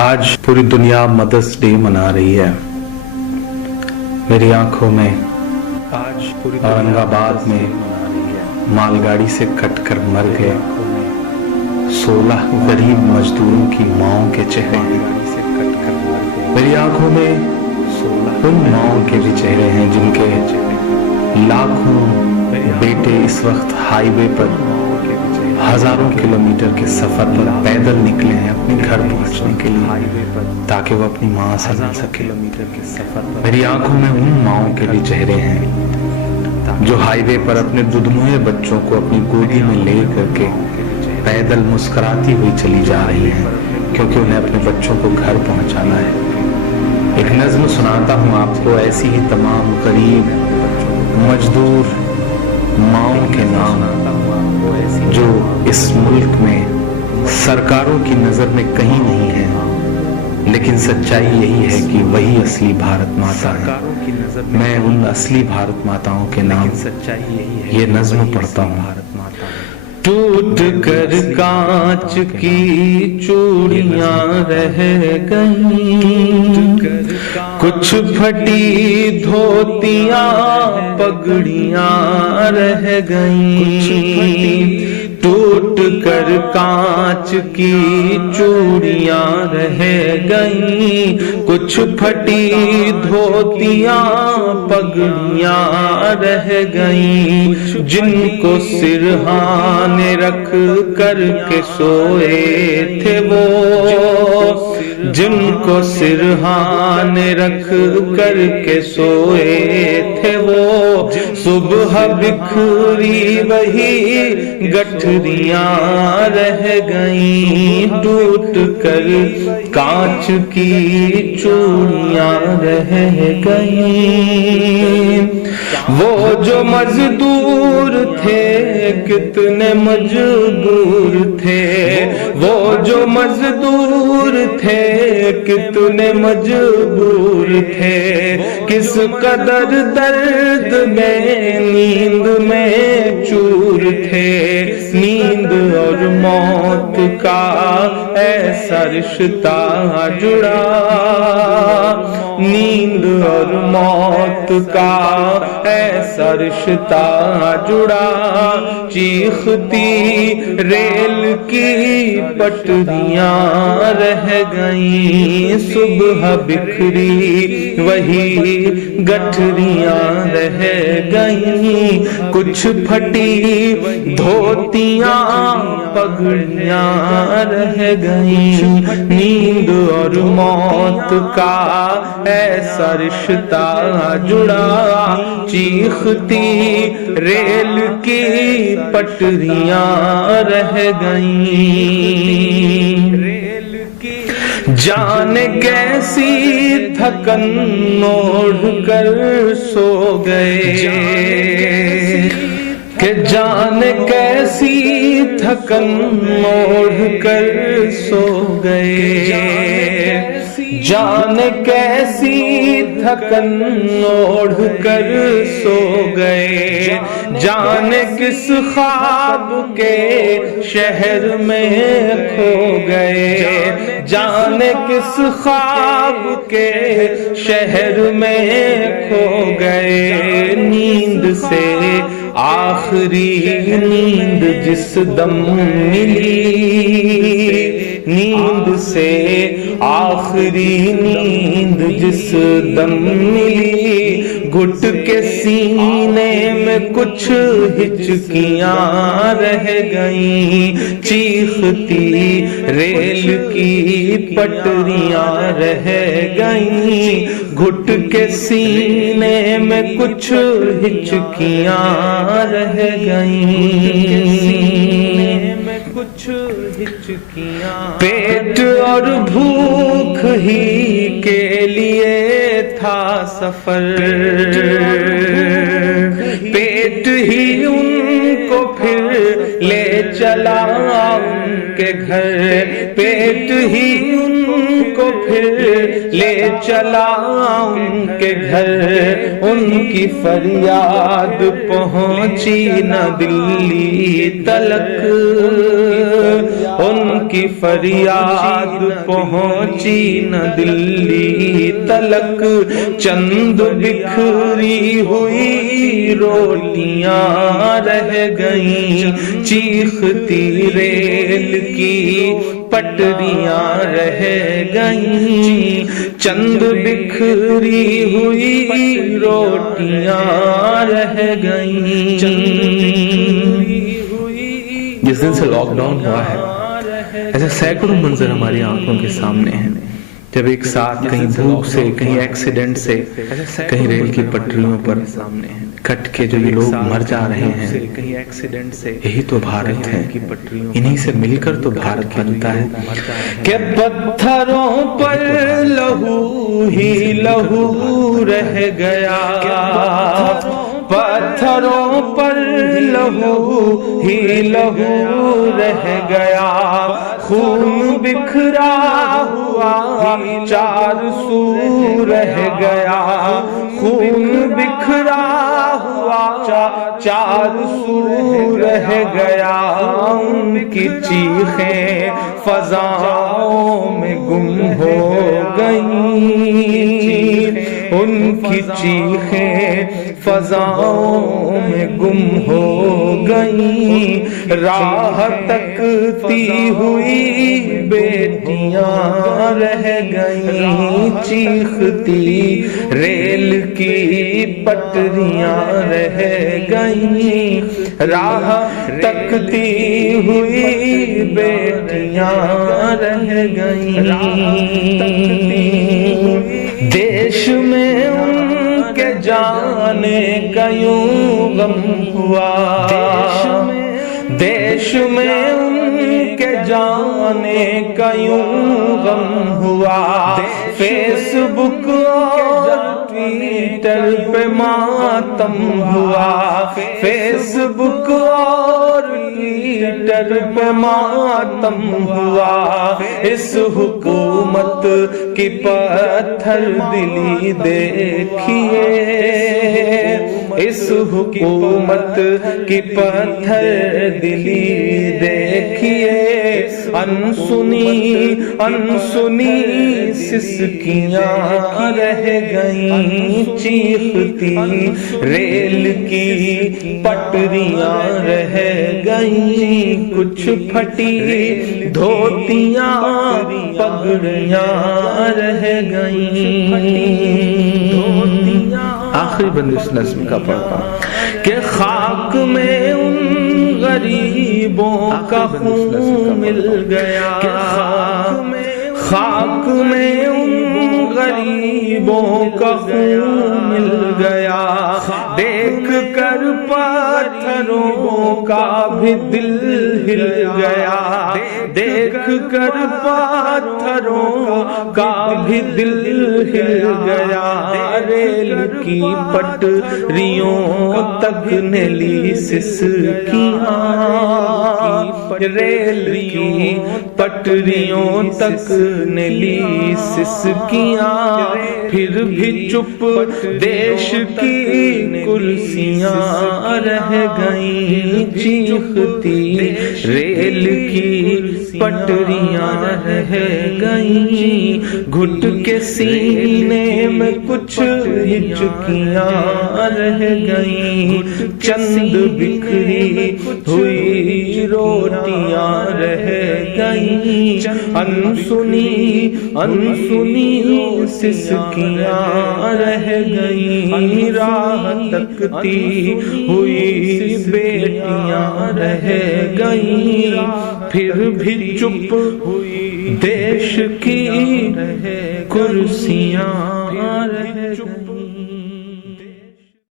आज पूरी दुनिया मदर्स डे मना रही है। मेरी आंखों में आज औरंगाबाद में मालगाड़ी से कटकर मर गए 16 गरीब मजदूरों की माओं के चेहरे। मेरी आंखों में उन माओं के भी चेहरे हैं जिनके लाखों बेटे इस वक्त हाईवे पर हजारों किलोमीटर के सफर पर पैदल निकले हैं अपने घर पहुंचने के लिए, ताकि वो अपनी माँ से मिल सके। मेरी आंखों में उन माओं के भी चेहरे हैं जो हाईवे पर अपने दुधमुहे बच्चों को अपनी गोदी में ले करके पैदल मुस्कुराती हुई चली जा रही हैं, क्योंकि उन्हें अपने बच्चों को घर पहुंचाना है। एक नज्म सुनाता हूँ आपको, ऐसी ही तमाम गरीब मजदूर माओं के नाम जो इस मुल्क में सरकारों की नजर में कहीं नहीं है, लेकिन सच्चाई यही है कि वही असली भारत माता है। मैं उन असली भारत माताओं के नाम ये नज्म पढ़ता हूँ। टूट कर कांच की चूड़ियां रह गईं, कुछ फटी धोतियां पगड़ियां रह गईं। टूट कर कांच की चूड़ियां रह गईं, कुछ फटी धोतियां पगड़ियां रह गईं। जिनको सिरहाने रख कर के सोए थे वो, जिनको सिरहाने रख कर के सोए थे वो, सुबह बिखरी वही गठरियां रह गईं। टूट कर कांच की चूड़ियां रह गईं। वो जो मजदूर थे कितने मजबूर थे, वो जो मजदूर थे कितने मजबूर थे। किस कदर दर्द में नींद में चूर थे। नींद और मौत का ऐसा रिश्ता जुड़ा, नींद और मौत का ऐसा रिश्ता जुड़ा। चीखती रेल की पटरियां रह गईं, सुबह बिखरी वही गठरियां रह गईं। कुछ फटी धोतियां पगड़ियां रह गईं। नींद और मौत का ऐसा रिश्ता जुड़ा। चीखती रेल की पटरियां रह गईं। जाने कैसी थकन ओढ़ कर सो गए, कि जाने कैसी थकन ओढ़ कर सो गए। जाने कैसी थकन ओढ़ कर सो गए। जाने किस ख्वाब के शहर में खो गए। जाने किस ख्वाब के शहर में खो गए। नींद से आखिरी नींद जिस दम मिली, नींद से आखिरी नींद जिस दम मिली। घुट के सीने में कुछ हिचकियां रह गईं। चीखती रेल की पटरियां रह गईं। घुट के सीने में कुछ हिचकियां रह गईं। कुछ हिचकियां पेट और भूख ही के लिए था सफर। पेट ही उनको फिर ले चला उनके घर। पेट ही उनको फिर ले चला उनके घर। उनकी फरियाद पहुंची न दिल्ली तलक। ان کی فریاد پہنچی نہ دلی تلک، چند بکھری ہوئی روٹیاں رہ گئیں، چیختی ریل کی پٹریاں رہ گئیں، چند بکھری ہوئی روٹیاں رہ گئیں۔ جس دن سے لاک ڈاؤن ہوا ہے ایسے سینکڑوں منظر ہماری آنکھوں کے سامنے ہیں، جب ایک ساتھ کہیں بھوک سے، کہیں ایکسیڈنٹ سے، کہیں ریل کی پٹریوں پر کٹ کے جو یہ لوگ مر جا رہے ہیں، یہی تو بھارت ہے، انہی سے مل کر تو بھارت بنتا ہے۔ کہ پتھروں پر لہو ہی لہو رہ گیا، پتھروں پر لہو ہی لہو رہ گیا، خون بکھرا ہوا چار سو رہ گیا، خون بکھرا ہوا چار سو رہ گیا، ان کی چیخیں فضاؤں میں گم ہو گئیں، ان کی چیخیں فضاؤں میں گم ہو گئیں، راہ تکتی ہوئی بیٹیاں رہ گئیں، چیختی ریل کی پٹریاں رہ گئیں، راہ تکتی ہوئی بیٹیاں رہ گئیں۔ دیش میں ان کے جانے کا یوں غم ہوا، دیش میں ان کے جانے کا یوں غم ہوا، فیس بک اور ٹویٹر پہ ماتم ہوا، فیس بک اور ٹویٹر پہ ماتم ہوا، اس حکومت کی پتھر دلی دیکھیے، اس حکومت کی پتھر دلی دیکھیے، انسنی انسنی سسکیاں رہ گئیں، چیختی ریل کی پٹریاں رہ گئیں، کچھ پھٹی دھوتیاں پگڑیاں رہ گئیں۔ آخری بند اس نظم کا پڑھتا ہوں کہ خاک میں ان غریبوں کا خون مل گیا، خاک میں ان غریبوں کا خون مل گیا، دیکھ کر پتھروں کا بھی دل ہل گیا، دیکھ کر پتھروں کا بھی دل ہل گیا، ریل کی پٹریوں تک نے لی سسکیاں، ریل کی پٹریوں تک نے لی سسکیاں، پھر بھی چپ دیش کی کرسیاں رہ گئیں، چیختی ریل کی پٹریاں رہ گئیں، گھٹ کے سینے میں کچھ ہچکیاں رہ گئیں، چند بکھری ہوئی روٹیاں رہ گئیں، انسنی انسنی سسکیاں رہ گئیں، راہ تکتی ہوئی بیٹیاں رہ گئیں، پھر بھی چپ دیش کی کرسیاں رہ گئیں۔